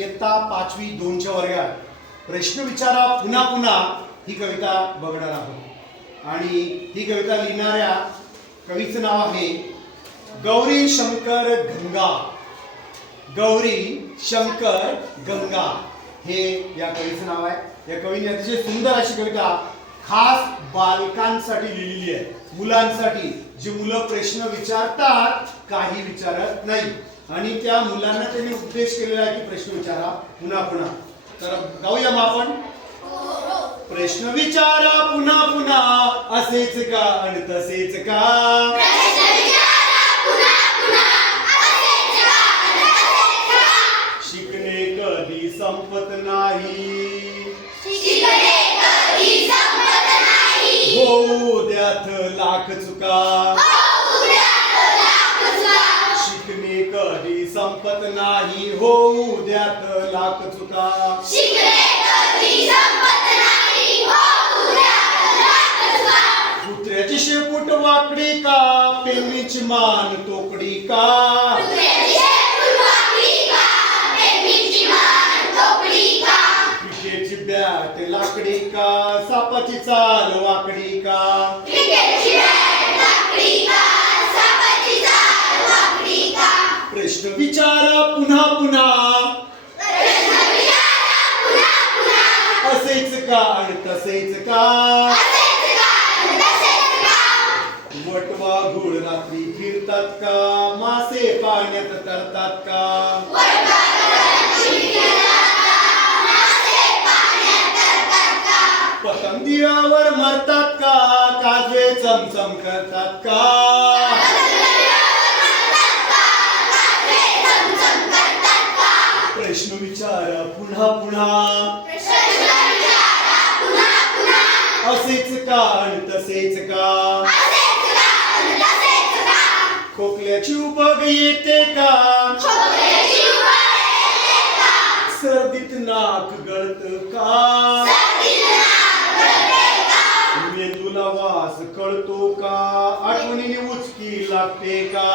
इयत्ता पाचवी दोनच्या वर्गात प्रश्न विचारा पुन्हा पुन्हा ही कविता बघणार आहोत. आणि ही कविता लिहिणाऱ्या कवीचं नाव आहे गौरी शंकर गंगा. गौरी शंकर गंगा हे या कवीचं नाव आहे. या कवीने अतिशय सुंदर अशी कविता खास बालकांसाठी लिहिलेली आहे. मुलांसाठी जी मुलं प्रश्न विचारतात काही विचारत नाही. आणि त्या मुलांना त्यांनी उपदेश केलेला आहे की प्रश्न विचारा. पुन्हा पुन्हा. तर गाऊया मग आपण. प्रश्न विचारा पुन्हा पुन्हा. असेच का आणि तसेच का? शिकणे कधी संपत नाही. होऊ द्यात लाख चुका शिकणे कधी संपत नाही होऊ द्यात लाख चुका. कुत्र्याची शेपूट वाकडी का? पेनीची मान तोकडी का? क्रिकेटची बॅट लाकडी का? सापाची चाल वाकडी का? पुन्हा. असेच का तसेच का वटवा घोड रात्री फिरतात का? मासे पाण्यात तरतात का? पतंगियावर मरतात का? काजवे चमचम करतात का? पुन्हा पुन्हा. असेच का आणि तसेच का? खोकल्याची उपग येते का? सर्दीत नाक गळत का? मेंदूला वास कळतो का? आठवणीने उचकी लागते का?